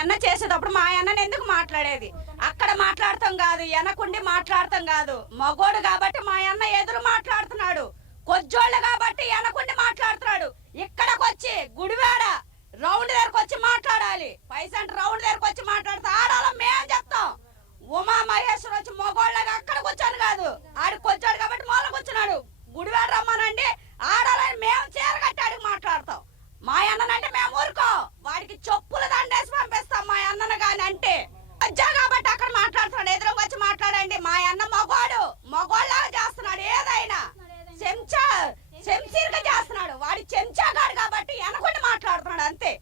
అన్న చేసేటప్పుడు మా అన్నని ఎందుకు మాట్లాడేది? అక్కడ మాట్లాడతాం కాదు వెనకుండి మాట్లాడతాం కాదు. మగోడు కాబట్టి మా అన్న ఎదురు మాట్లాడుతున్నాడు. కొజ్జోళ్ళు కాబట్టి వెనకుండి మాట్లాడుతున్నాడు. ఇక్కడికి వచ్చి గుడివాడ రౌండ్ దగ్గరకు వచ్చి మాట్లాడాలి పైసెంట్ రౌండ్ దగ్గరకు వచ్చి మాట్లాడితే ఆడాలో మేము చెప్తాం. ఉమా మహేశ్వర్ వచ్చి మగోళ్ళగా అక్కడ కూర్చొని కాదు. ఆడికి వచ్చాడు కాబట్టి మూల కూర్చున్నాడు. గుడివాడ రమ్మనండి. ఆడాలని మేము చే కట్టి ఆడికి మాట్లాడతాం మా అన్ననంటే మేము ఊరుకో వాడికి చెప్పులు దండేసి పంపిస్తాం మా అన్నను కాని అంటే వచ్చా కాబట్టి అక్కడ మాట్లాడుతున్నాడు ఎదురుగా వచ్చి మాట్లాడండి మా అన్న మగోడు మగోళ్ళగా చేస్తున్నాడు ఏదైనా చెంచా చెంచీరుగా చేస్తున్నాడు వాడి చెంచాగాడు కాబట్టి వెనకుండి మాట్లాడుతున్నాడు అంతే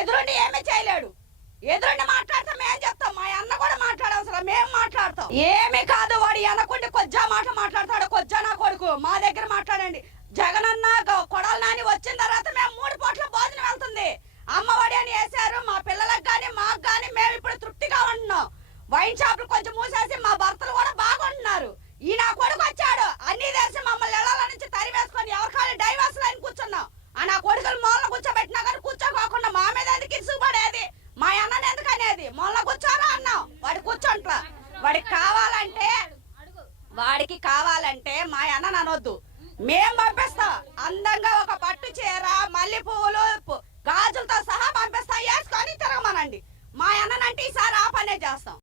ఎదురుండి ఏమీ చేయలేడు ఎదురుండి మాట్లాడితే మేము చెప్తాం మా అన్న కూడా మాట్లాడవసరం. మేము మాట్లాడతాం. ఏమి కాదు వాడు వెనకుండి కొజ్జా మాట మాట్లాడతాడు. కొజ్జా నా కొడుకు. మా దగ్గర మాట్లాడండి. జగనన్న కొడాలి నాని వాడికి కావాలంటే వాడికి కావాలంటే మా అన్న అనొద్దు మేము